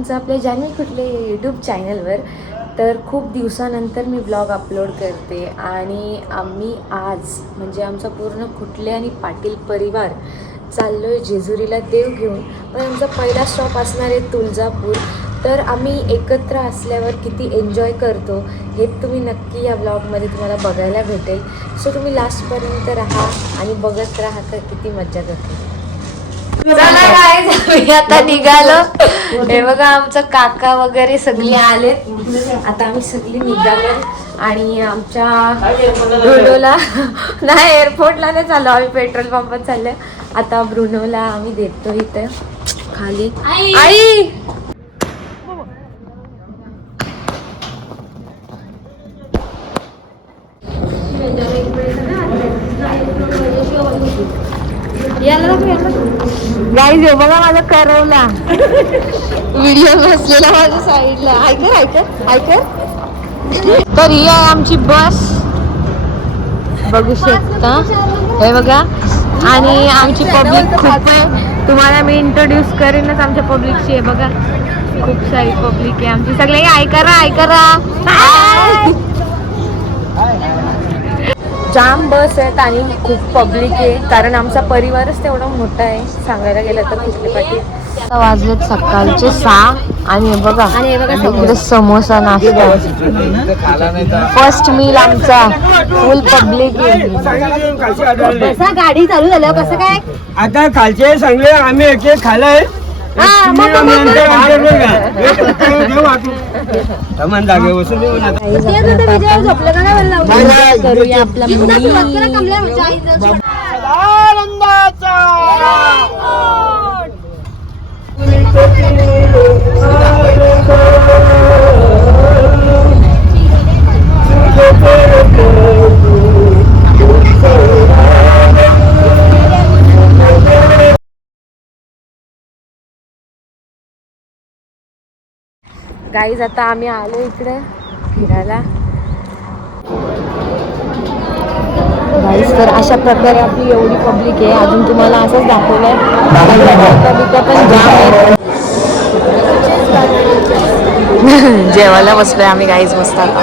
तुमचं आपल्या जान्हवी कुठले यूट्यूब चॅनलवर. तर खूप दिवसानंतर मी ब्लॉग अपलोड करते आणि आम्ही आज म्हणजे आमचा पूर्ण कुठले आणि पाटील परिवार चाललो आहे जेजुरीला देव घेऊन. पण आमचा पहिला स्टॉप असणार आहे तुळजापूर. तर आम्ही एकत्र असल्यावर किती एन्जॉय करतो हे तुम्ही नक्की या ब्लॉगमध्ये तुम्हाला बघायला भेटेल. सो तुम्ही लास्टपर्यंत राहा आणि बघत राहा का किती मजा करतो. चला गाईज आम्ही आता निघालो. हे बघा आमचं काका वगैरे सगळे आलेत. आता आम्ही सगळी निघालो आणि आमच्या ब्रुनोला नाही एअरपोर्टला नाही चाललो आम्ही, पेट्रोल पंपात चाललोय. आता ब्रुनोला आम्ही देतो इथं खाली. आई गाईज हे बघा माझा करवला व्हिडिओ बसलेला माझ्या साईडला. ऐकर तर ही आहे आमची बस, बघू शकता. हे बघा आणि आमची पब्लिक खूप आहे. तुम्हाला मी इंट्रोड्यूस करेनच आमच्या पब्लिकची. हे बघा खूप सारी पब्लिक आहे आमची. सगळे ऐकरा जाम बस आहेत आणि खूप पब्लिक आहे कारण आमचा परिवारच तेवढा मोठा आहे सांगायला गेलं तर. कुठले पाठी वाजलेत सकाळचे 6 आणि हे बघा इकडे समोसा नाश्ता. फर्स्ट मील आमचा फुल पब्लिक आहे. गाडी चालू झालं कसं काय आता खालचे सांगले आम्ही एक एक खाल्लंय. करूया आपला गाईज. आता आम्ही आलो इकडे फिरायला गाईज. तर अशा प्रकारे आपली एवढी पब्लिक आहे. अजून तुम्हाला असंच दाखवलंय पण जाम आहे. जेवायला बसलोय आम्ही गाईज मस्त. आता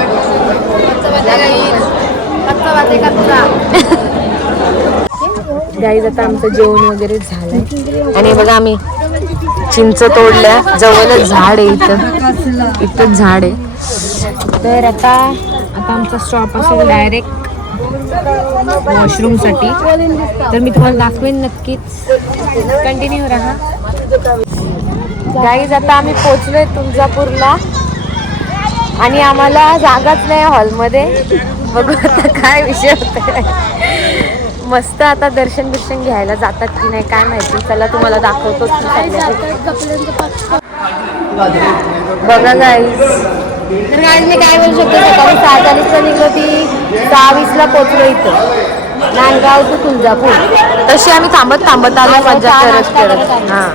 गाईज आता आमचं जेवण वगैरे झालंय आणि बघा आम्ही चिंच तोडल्या. जवळच झाड आहे इथं झाड आहे. तर आता आमचा स्टॉप असेल डायरेक्ट वॉशरूमसाठी. तर मी तुम्हाला दाखवेन नक्कीच, कंटिन्यू राहा. गाईज आता आम्ही पोचलोय तुळजापूरला आणि आम्हाला जागाच नाही हॉलमध्ये. बघू आता काय विषय होतोय. मस्त आता दर्शन घ्यायला जातात की नाही काय माहिती. चला तुम्हाला दाखवतोच. बघा गाईज. तर गाईज मी काय बोलू शकतो, सकाळी 6:40ला निघलो ती 6:20ला पोचलो इथं नांदगाव टू तुळजापूर. तशी आम्ही थांबत आलो मजा करत. हां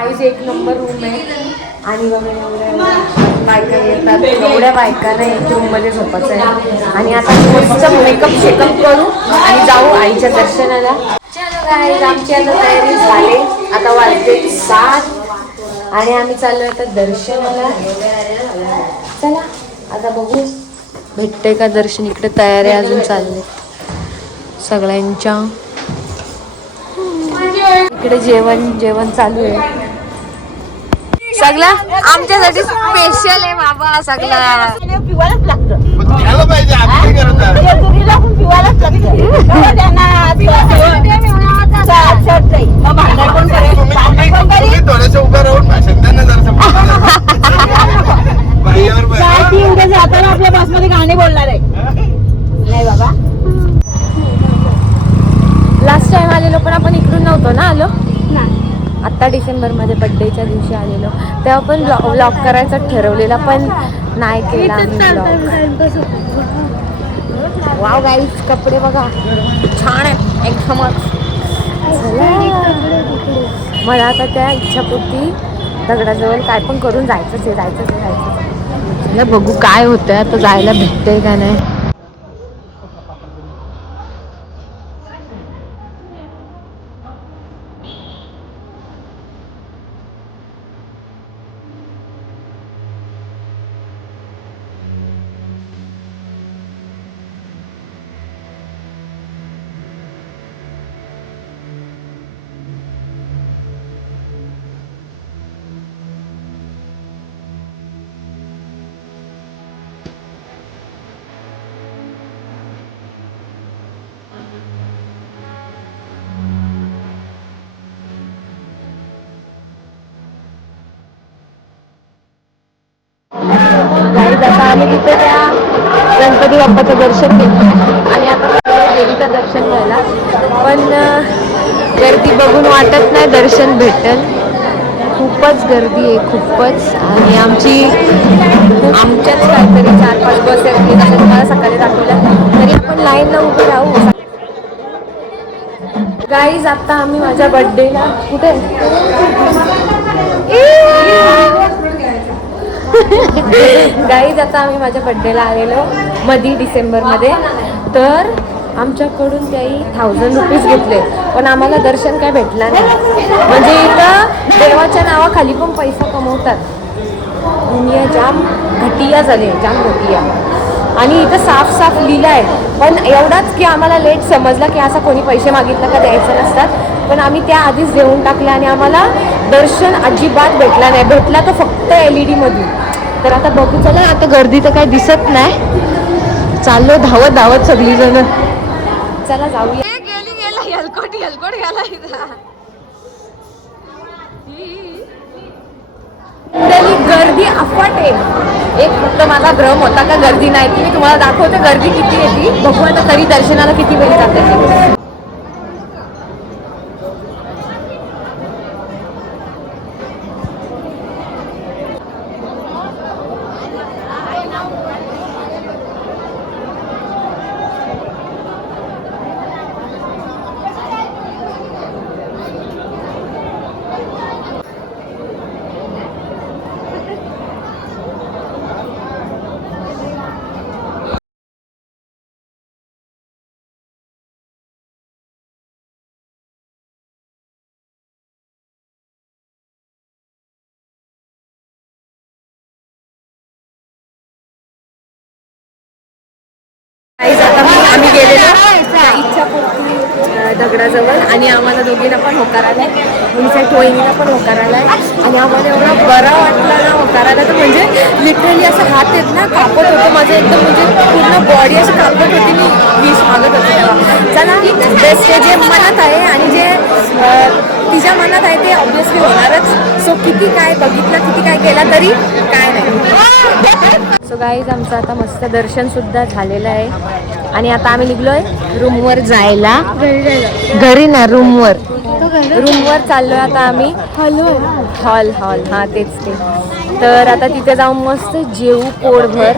आईच एक नंबर रूम आहे आणि बघा एवढ्या बायका येतात. एवढ्या बायकांना एक रूम मध्ये झोपायचं आहे. आणि आता मस्त शेकअप करू आणि जाऊ आईच्या दर्शनाला. चलो गाईज आमची आता तयारी झाली. आता वाजते 7 आणि आम्ही चाललोय आता दर्शनाला. चला आता बघू भेटते का दर्शन. इकडे तयारी अजून चालली सगळ्यांच्या. इकडे जेवण चालू आहे. सगळं आमच्यासाठी स्पेशल आहे बाबा. सगळं पिवायलाच लागतं. आपल्या बसमध्ये गाणे बोलणार आहे नाही बाबा. लास्ट टाइम आलेलो पण आपण इकडून नव्हतो ना आलो. आत्ता डिसेंबरमध्ये बड्डेच्या दिवशी आलेलो तेव्हा पण व्लॉग करायचा ठरवलेला पण नाही केला आम्ही. वाव गाईज कपडे बघा छान आहेत एकदमच. मला आता त्या इच्छापोटी दगडाजवळ काय पण करून जायचंच आहे. बघू काय होतंय आता, जायला भेटतंय का नाही. आता आम्ही तिथे त्या गणपती बाप्पाचं दर्शन घेतलं आणि आता देवीचं दर्शन घ्यायला. पण गर्दी बघून वाटत नाही दर्शन भेटेल. खूपच गर्दी आहे, खूपच. आणि आमच्याच काहीतरी 4-5 बस आहेत, जसं तुम्हाला सकाळी दाखवलं. तरी आपण लाईनला उभं राहू. गाईज आता आम्ही माझ्या बर्थडेला कुठे गाईज आता आम्ही माझ्या बर्थडेला आलेलो मधी डिसेंबरमध्ये. तर आमच्याकडून त्याही 1000 रुपीज घेतले, पण आम्हाला दर्शन काय भेटला नाही. म्हणजे इथं देवाच्या नावाखाली पण पैसा कमवतात. दुनिया जाम घटिया झाले, जाम घटिया. आणि इथं साफ लिहिलं आहे. पण एवढाच की आम्हाला लेट समजला की असा कोणी पैसे मागितलं का द्यायचं नसतात. पण आम्ही त्या आधीच देऊन टाकले आणि आम्हाला दर्शन अजिबात भेटला नाही. भेटला तर फक्त LED मधून. तर आता बघू, चला. आता गर्दी तर काही दिसत नाही. चाललो धावत धावत सगळीजण. चला जाऊया. हलकोट घ्यायला गर्दी अफाट आहे. एक फक्त माझा भ्रम होता का गर्दी नाही. की मी तुम्हाला दाखवते गर्दी किती आहे ती. बघू आता तरी दर्शनाला किती वेळ जाते. आम्ही गेलेलो इच्छापूर्ती दगडाजवळ आणि आम्हाला दोघींना पण होकार आलाय. उंचाई वहिनीला पण होकार आलाय. आणि आम्हाला एवढा बरा वाटला ना होकार आला. तर म्हणजे लिटरली असं हात येत ना कापत होतं माझं एकदम. म्हणजे पूर्ण बॉडी अशी कापत होती. मी विष मागत होते तेव्हा. चला बेस्ट जे मनात आहे आणि जे तिच्या मनात आहे ते ऑब्व्हियसली होणारच. सो किती काय बघितलं, किती काय केलं तरी काय नाही. सो गाईज आमचं आता मस्त दर्शन सुद्धा झालेलं आहे. आणि आता आम्ही निघलोय रूमवर जायला. घरी ना रूमवर चाललोय आता आम्ही. हॉल हा तेच ते. तर आता तिथे जाऊन मस्त जेवू, पोटभर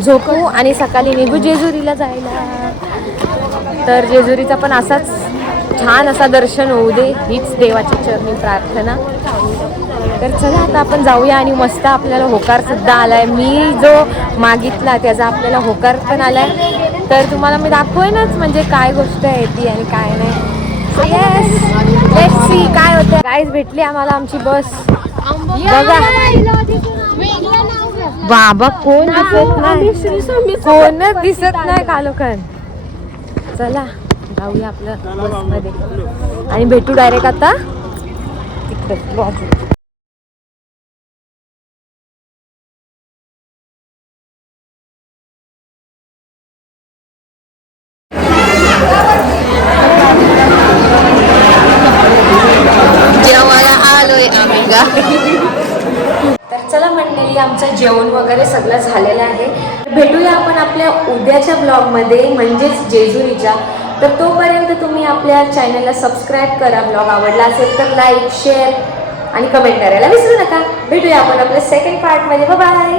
झोपू आणि सकाळी निघू जेजुरीला जायला. तर जेजुरीचा पण असाच छान असा दर्शन होऊ दे, हीच देवाच्या चरणी प्रार्थना. तर चला आता आपण जाऊया. आणि मस्त आपल्याला होकार सुद्धा आलाय. मी जो मागितला त्याचा आपल्याला होकार पण आलाय. तर तुम्हाला मी दाखवेनच म्हणजे काय गोष्ट आहे ती आणि काय नाही. सो येस, लेट्स सी काय होतं. गाईज भेटली आम्हाला आमची बस. बघा बाबा कोण दिसत नाही, कोणच दिसत नाही कालोखन. चला जाऊया आपल्या बसमध्ये आणि भेटू डायरेक्ट आता तिकडे. तर चला मंडळी, आमचं जेवण वगैरे सगळं झालेलं आहे. भेटूया आपण आपल्या उद्याच्या ब्लॉगमध्ये म्हणजेच जेजुरीच्या. तर तोपर्यंत तुम्ही आपल्या चॅनलला सबस्क्राईब करा. ब्लॉग आवडला असेल तर लाईक, शेअर आणि कमेंट करायला विसरू नका. भेटूया आपण आपल्या सेकंड पार्टमध्ये. बाय.